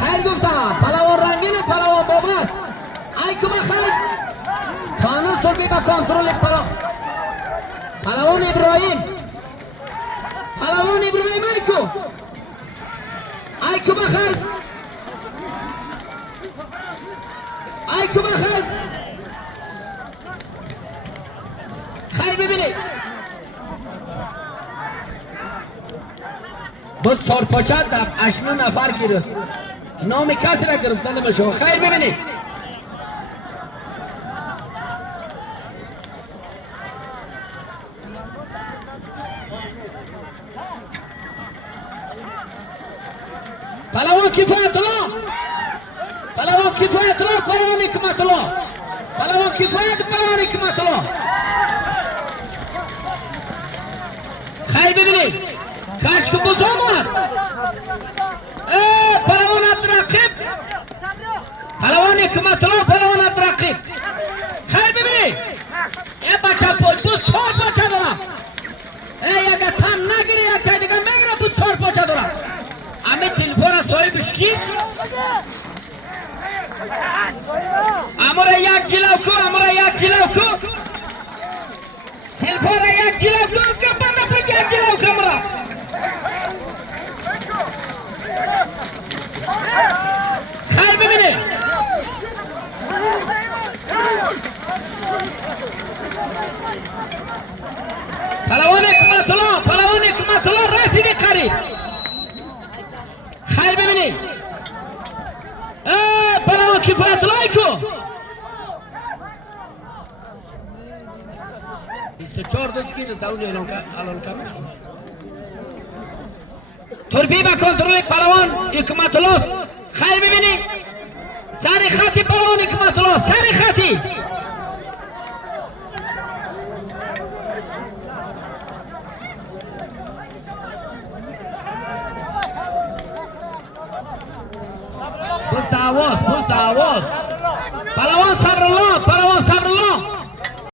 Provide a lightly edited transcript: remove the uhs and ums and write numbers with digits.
خیر گفتم پلوان رنگین پلوان بابک ای که بخیر خانه سربی با کنترل پلوان ابراهیم ای که بخیر خیر ببینید بود چارپاچه در 8 نفر گرفت نام کسی را گرفتن بشو خیر ببینید پلوان کفایت الله پلوان حکمت الله پلوان حکمت الله خیر ببینید کشک بزرگ آمد پلوان رقیب پلوان حکمت الله پلوان رقیب خیر ببینید این بچه بود 4 بچه دارم اگه تم نگیری یک دیگه میگیره بود 4 بچه دارم امی تلفون صاحبش کی امره 1 کیلو کو تلفون 1 کیلو کو که بنده پر 1 کیلو کمرا خیر ببینید پلوان حکمت الله رسید قریب خیر ببینید پلوان کفایت الله کو 24 دقیقه داون الان کمش تربی با کنترل پلوان حکمت الله خیر ببینید سر خطی پلوان حکمت الله سر خطی پست آواز